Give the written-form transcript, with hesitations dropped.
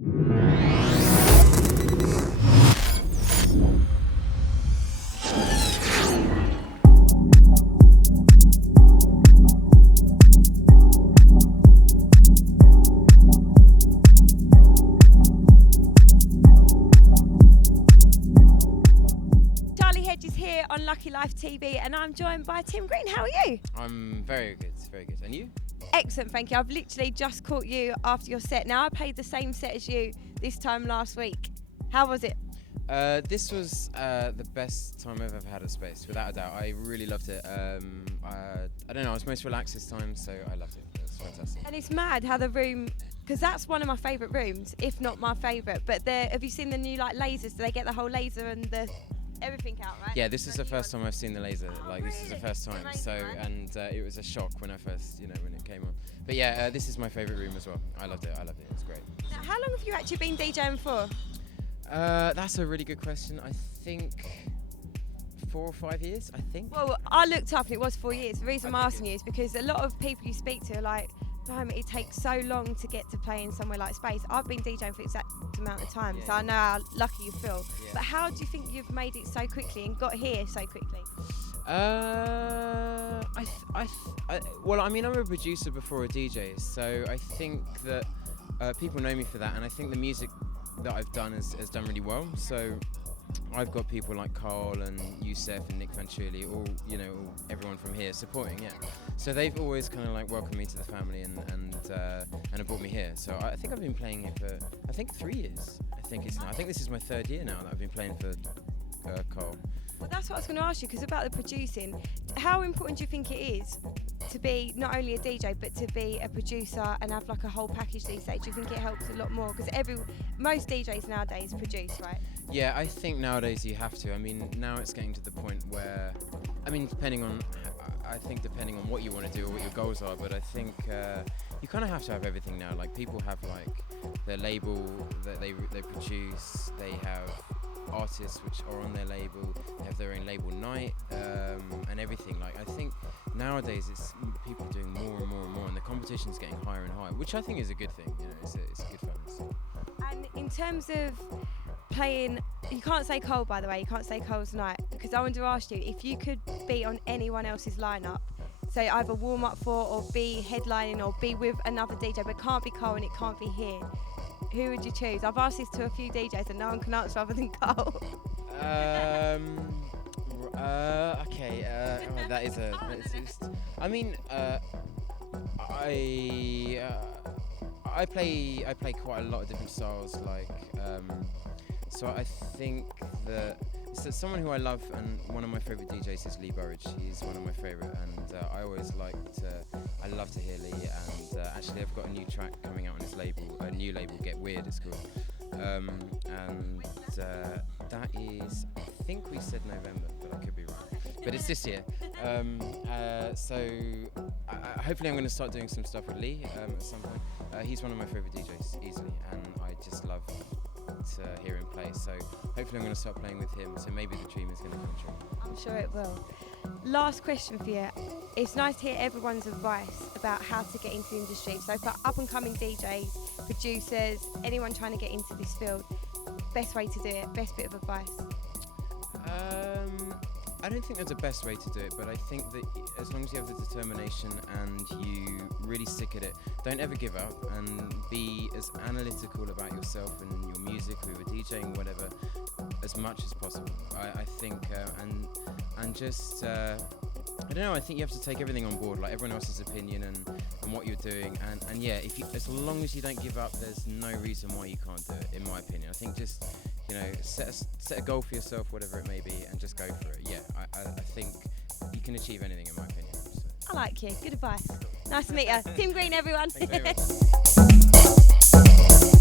Hedges here on Lucky Life TV, and I'm joined by Tim Green. How are you? I'm very good, very good. And you? Excellent, thank you. I've literally just caught you after your set. Now, I played the same set as you this time last week. How was it? This was the best time I've ever had at Space, without a doubt. I really loved it. I don't know, I was most relaxed this time, so I loved it. It was fantastic. And it's mad how the room, because that's one of my favourite rooms, if not my favourite. But have you seen the new lasers? Do they get the whole laser and the everything out, right? Yeah, this is the first time I've seen the laser. Really? This is the first time. Amazing, So, right? and it was a shock when I first, when it came on. But yeah, this is my favourite room as well. I loved it. It was great. Now, how long have you actually been DJing for? That's a really good question. I think 4 or 5 years, I think. Well, I looked up and it was 4 years. The reason I'm asking you is because a lot of people you speak to are like, it takes so long to get to playing somewhere like Space. I've been DJing for the exact amount of time, so I know how lucky you feel. Yeah. But how do you think you've made it so quickly and got here so quickly? Well, I'm a producer before a DJ, so I think that people know me for that, and I think the music that I've done has done really well. So I've got people like Carl and Youssef and Nick Fanciulli, all everyone from here supporting, yeah. So they've always kind of like welcomed me to the family and have brought me here. So I think I've been playing here for 3 years. I think this is my 3rd year now that I've been playing for Carl. Well, that's what I was going to ask you, because about the producing, how important do you think it is to be not only a DJ but to be a producer and have like a whole package these days? Do you think it helps a lot more? Because most DJs nowadays produce, right? Yeah, I think nowadays you have to. Now it's getting to the point where, depending on what you want to do or what your goals are, but I think you kind of have to have everything now. Like, people have like their label that they produce, they have artists which are on their label, they have their own label night, and everything. Like, I think nowadays it's people doing more and more and more, and the competition's getting higher and higher, which I think is a good thing. It's a good fun. So. And in terms of playing, you can't say Cole, by the way, you can't say Cole's night, because I wanted to ask you if you could be on anyone else's lineup, so either warm up for or be headlining or be with another DJ, but it can't be Cole and it can't be here, who would you choose? I've asked this to a few DJs and no one can answer other than Cole. Okay. That is a. I play quite a lot of different styles. Like, so I think that someone who I love, and one of my favourite DJs is Lee Burridge. He's one of my favourite, and I love to hear Lee. And actually, I've got a new track coming out on his label, a new label, Get Weird, it's called. That is, I think we said November, but I could be wrong. But it's this year. So hopefully I'm going to start doing some stuff with Lee at some point. He's one of my favourite DJs, easily, and I just love to hear him play. So hopefully I'm going to start playing with him, so maybe the dream is going to come true. I'm sure it will. Last question for you. It's nice to hear everyone's advice about how to get into the industry. So for up-and-coming DJs, producers, anyone trying to get into this field, best way to do it, best bit of advice? I don't think there's a best way to do it, but I think that as long as you have the determination and you really stick at it, don't ever give up, and be as analytical about yourself and your music, who you're DJing, whatever, as much as possible. I think, and just, I don't know, I think you have to take everything on board, like everyone else's opinion and what you're doing, and yeah, as long as you don't give up, there's no reason why you can't do it, in my opinion. I think just, set a goal for yourself, whatever it may be, and just go for it. Yeah, I think you can achieve anything, in my opinion. So. I like you. Good advice. Nice to meet you. Tim Green, everyone. Thanks very much.